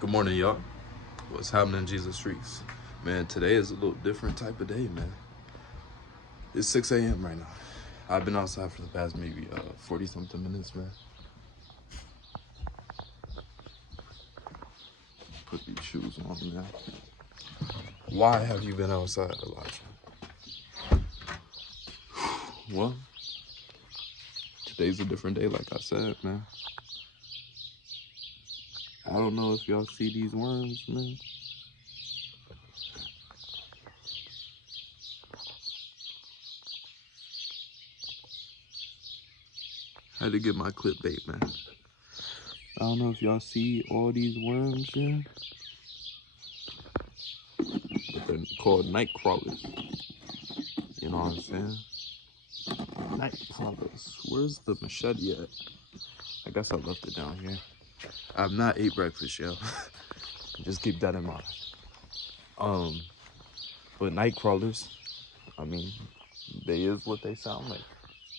Good morning, y'all. What's happening in Jesus Streets? Man, today is a little different type of day, man. It's 6 a.m. right now. I've been outside for the past maybe 40-something minutes, man. Put these shoes on, man. Why have you been outside, Elijah? Well, today's a different day, like I said, man. I don't know if y'all see these worms, man. I had to get my clickbait, man. I don't know if y'all see all these worms, yeah. But they're called night crawlers. You know what I'm saying? Night crawlers. Where's the machete at? I guess I left it down here. I've not ate breakfast, yo. Just keep that in mind. But night crawlers, I mean, they is what they sound like.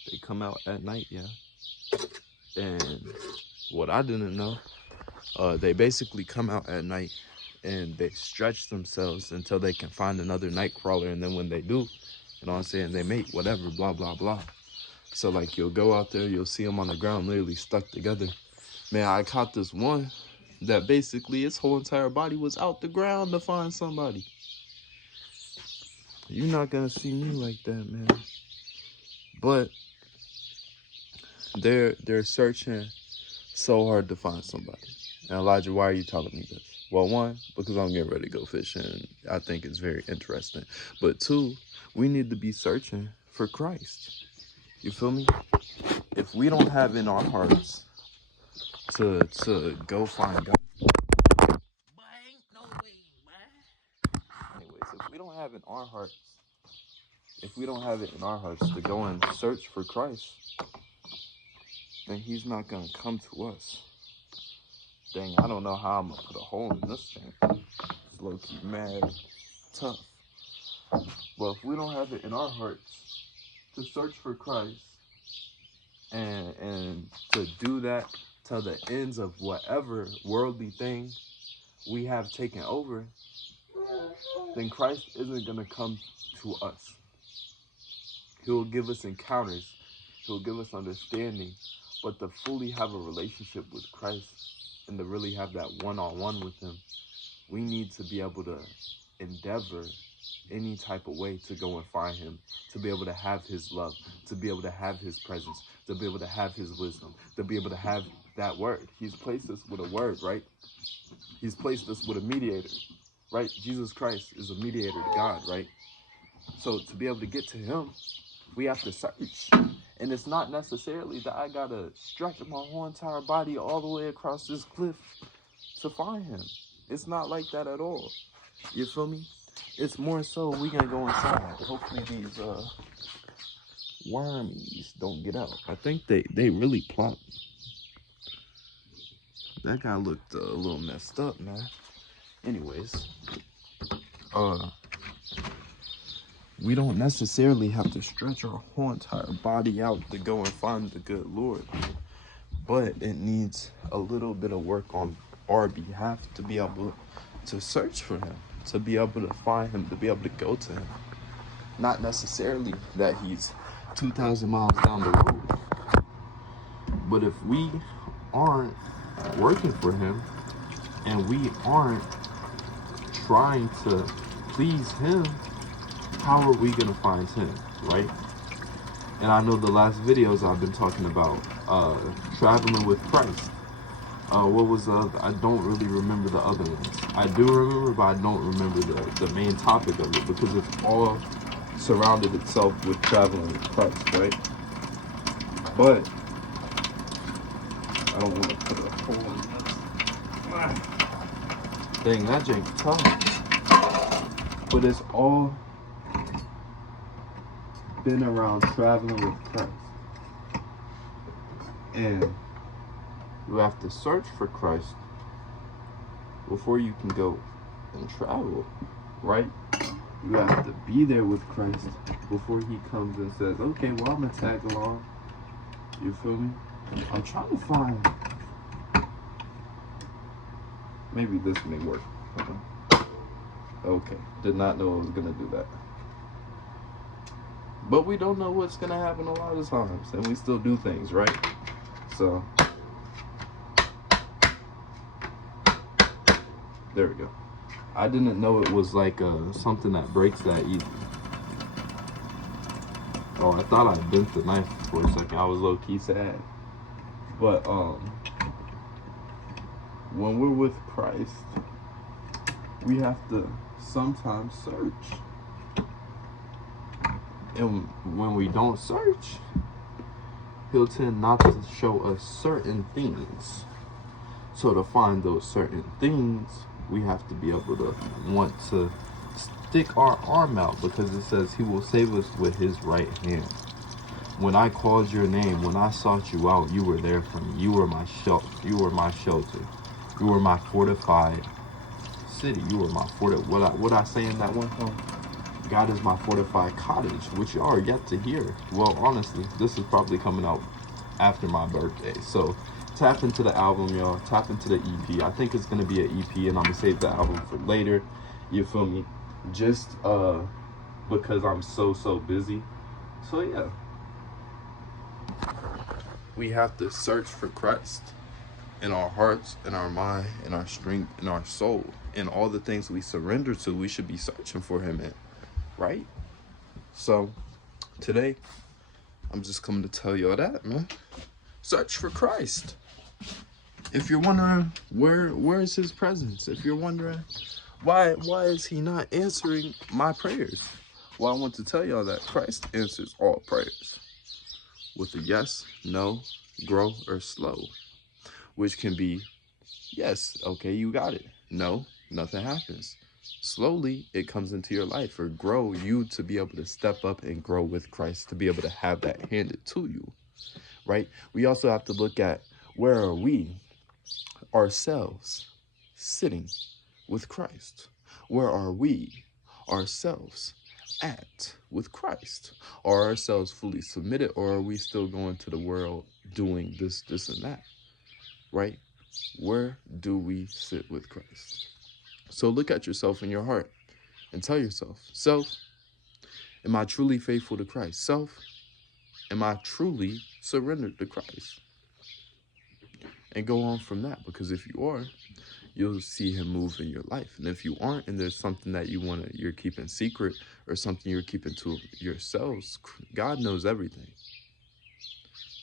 They come out at night, yeah. And what I didn't know, they basically come out at night and they stretch themselves until they can find another night crawler. And then when they do, you know what I'm saying, they mate, whatever, blah, blah, blah. So like you'll go out there, you'll see them on the ground literally stuck together. Man, I caught this one that basically its whole entire body was out the ground to find somebody. You're not gonna see me like that, man. But they're searching so hard to find somebody. And Elijah, why are you telling me this? Well, one, because I'm getting ready to go fishing. I think it's very interesting. But two, we need to be searching for Christ. You feel me? If we don't have in our hearts to go find God. Anyways, if we don't have in our hearts, if we don't have it in our hearts to go and search for Christ, then he's not gonna come to us. Dang, I don't know how I'm gonna put a hole in this thing. It's low-key mad tough. But if we don't have it in our hearts to search for Christ and to do that to the ends of whatever worldly thing we have taken over, then Christ isn't gonna come to us. He'll give us encounters, he'll give us understanding, but to fully have a relationship with Christ and to really have that one-on-one with him, we need to be able to endeavor any type of way to go and find him, to be able to have his love, to be able to have his presence, to be able to have his wisdom, to be able to have that word. He's placed us with a word, right? He's placed us with a mediator, right? Jesus Christ is a mediator to God, right? So to be able to get to him, we have to search. And it's not necessarily that I gotta stretch my whole entire body all the way across this cliff to find him. It's not like that at all. You feel me? It's more so we gonna go inside. Hopefully these wormies don't get out. I think they really plopped. That guy looked a little messed up, man. Anyways, we don't necessarily have to stretch our whole entire body out to go and find the good Lord, but it needs a little bit of work on our behalf to be able to search for him, to be able to find him, to be able to go to him. Not necessarily that he's 2,000 miles down the road, but if we aren't working for him and we aren't trying to please him, how are we gonna find him, right? And I know the last videos I've been talking about traveling with Christ. What was I don't really remember the other ones. I do remember, but I don't remember the main topic of it, because it's all surrounded itself with traveling with Christ, right? But I don't want to put a hole in this. Dang, that jank's tough. But it's all been around traveling with Christ. And you have to search for Christ before you can go and travel, right? You have to be there with Christ before he comes and says, okay, well, I'm gonna tag along. You feel me? I'm trying to find, Maybe this may work. Okay, did not know I was gonna do that. But we don't know what's gonna happen a lot of times, and we still do things, right? So there we go. I didn't know it was like something that breaks that easy. Oh, I thought I bent the knife for a second. I was low key sad. But when we're with Christ, we have to sometimes search. And when we don't search, he'll tend not to show us certain things. So to find those certain things, we have to be able to want to stick our arm out, because it says he will save us with his right hand. When I called your name, when I sought you out, you were there for me. You were my shelter. You were my shelter. You were my fortified city. You were my what I say in that one song? God is my fortified cottage, which you are yet to hear. Well, honestly, this is probably coming out after my birthday. So tap into the album, y'all. Tap into the EP. I think it's going to be an EP, and I'm going to save the album for later. You feel me? Just because I'm so busy. So yeah. We have to search for Christ in our hearts, in our mind, in our strength, in our soul. In all the things we surrender to, we should be searching for him in. Right? So today, I'm just coming to tell y'all that, man. Search for Christ. If you're wondering where is his presence, if you're wondering why is he not answering my prayers, well, I want to tell y'all that Christ answers all prayers with a yes, no, grow, or slow, which can be yes, okay, you got it. No, nothing happens. Slowly, it comes into your life, or grow you to be able to step up and grow with Christ, to be able to have that handed to you, right? We also have to look at where are we ourselves sitting with Christ? Where are we ourselves at with Christ? Are ourselves fully submitted, or are we still going to the world doing this, and that, right? Where do we sit with Christ? So look at yourself in your heart and tell yourself, self, am I truly faithful to Christ? Self, am I truly surrendered to Christ? And go on from that, because if you are, you'll see him move in your life. And if you aren't, and there's something that you're keeping secret, or something you're keeping to yourselves, God knows everything.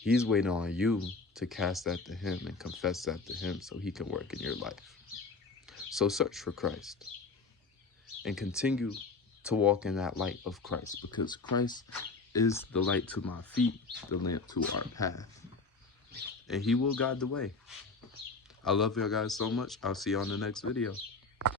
He's waiting on you to cast that to him and confess that to him, so he can work in your life. So search for Christ and continue to walk in that light of Christ, because Christ is the light to my feet, the lamp to our path, and he will guide the way. I love y'all guys so much. I'll see you on the next video.